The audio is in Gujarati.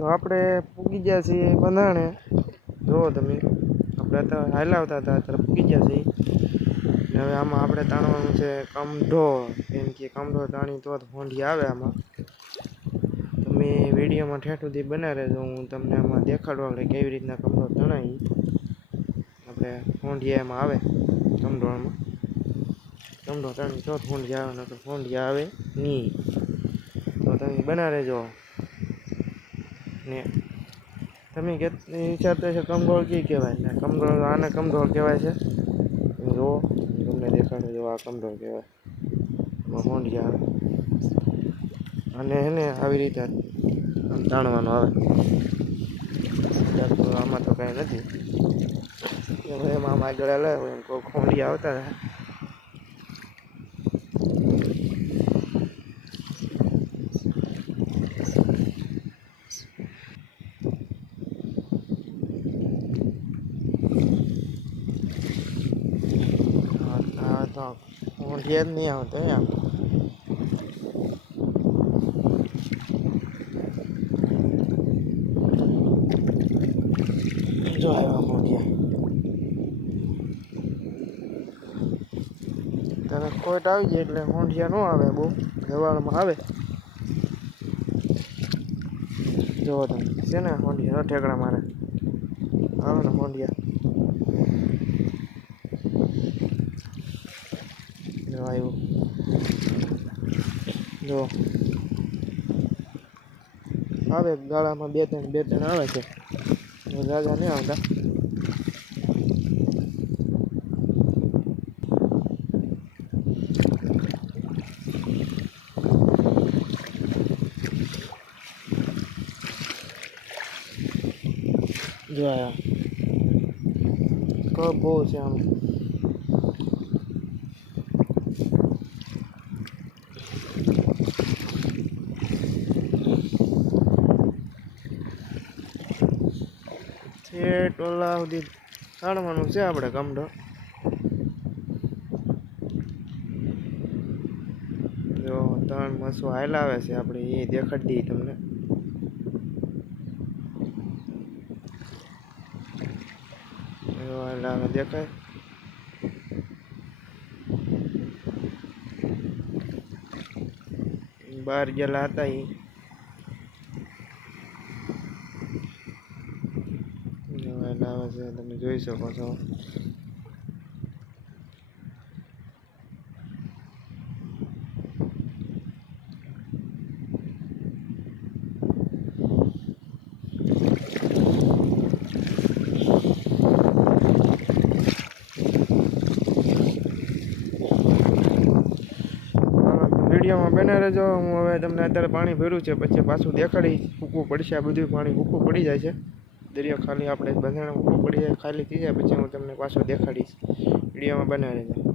તો આપણે પૂગી ગયા છીએ બંધાણે. જુઓ તમે, આપણે તો હાલાવતા હતા અત્યારે પૂગી ગયા છીએ. ને હવે આમાં આપણે તાણવાનું છે કમઢો. કેમ કે કમઢો તાણી તો હોંઢી આવે. આમાં તમે વિડીયોમાં ઠેઠ સુધી બના રહેજો. હું તમને આમાં દેખાડવા આપણે કેવી રીતના કમઢો તણાઈ. આપણે હોંઢિયા એમાં આવે કમઢોળમાં. કમઢો તાણી તો હોંઢી આવે, ને તો હોંઢી આવે નહીં. તો તમે બના રહેજો. ને તમે વિચારતા છો કમઢોળ કી કહેવાય? ને કમઢોળ આને કમઢોળ કહેવાય છે. જો તમને દેખાડો, જો આ કમઢોળ કહેવાય. એમાં હોંઢી આવે અને એને આવી રીતે આમ તાણવાનું આવે. તો આમાં તો કાંઈ નથી. એમાં આમ આગળ લે કોઈ ખોંડી આવતા હતા. તો ખોંડી જ નહીં આવતો આમ. જો આવ્યા હોંઢિયા. તને ખોટ આવી જાય એટલે હોંઢિયા ન આવે, બહુ જવાળમાં આવે. જોવો તમે છે ને હોંઢિયા ઠેકડા મારે આવે ને હોંઢિયા. જો આવ્યું, જો આવે ગાળામાં બે ત્રણ આવે છે. રાજા નહીં આવતા. જો આયા કપ બહુ છે આમ. ટોલા સુધી કાઢવાનું છે આપણે કમઢો. જો 3 મસો હાલ આવે છે આપણે, એ દેખાડી દઈએ તમને. હાલ આવે દેખાય. બહાર ગયેલા હતા એ. આવે છે તમે જોઈ શકો છો. વિડીયોમાં બને રહેજો. હું હવે તમને અત્યારે પાણી ભર્યું છે, પછી પાછું દેખાડીશ. ભૂકવું પડશે, આ બધું પાણી ભૂકવું પડી જાય છે. દરિયો ખાલી આપણે બંધારણ ભૂકવું પડી જાય, ખાલી થઈ જાય પછી હું તમને પાછું દેખાડીશ. વિડીયોમાં બને રહેજો.